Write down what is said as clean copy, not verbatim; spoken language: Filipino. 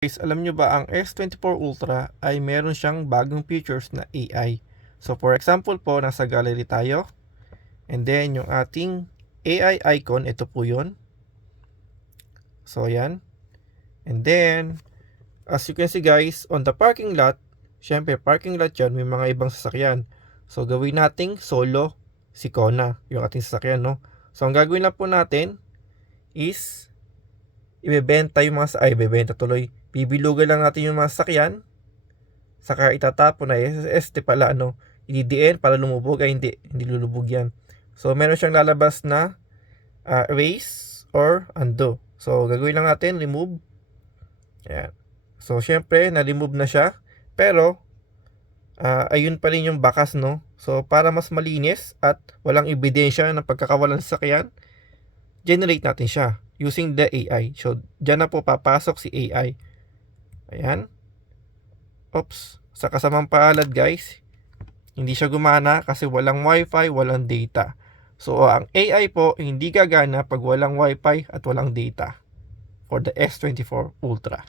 Guys, alam nyo ba ang S24 Ultra ay meron siyang bagong features na AI. So for example po, nasa gallery tayo. And then yung ating AI icon, ito po yun. So yan. And then, as you can see guys, on the parking lot, syempre parking lot yan, may mga ibang sasakyan. So gawin nating solo si Kona, yung ating sasakyan, no? So ang gagawin lang po natin is ibebenta yung mga ibebenta tuloy. Bibilugan lang natin yung mga sasakyan. Saka itatapon na SST pala ididiin para lumubog ay hindi lulubog yan. So meron siyang lalabas na erase or undo. So gagawin lang natin remove. Ayan. So syempre na-remove na siya. Pero ayun pa rin yung bakas, no. So para mas malinis at walang ebidensya ng pagkakawalan ng sasakyan, generate natin siya using the AI. So dyan na po papasok si AI. Ayan. Oops. Sa kasamang palad guys, hindi siya gumana kasi walang wifi, walang data. So ang AI po hindi gagana pag walang wifi at walang data for the S24 Ultra.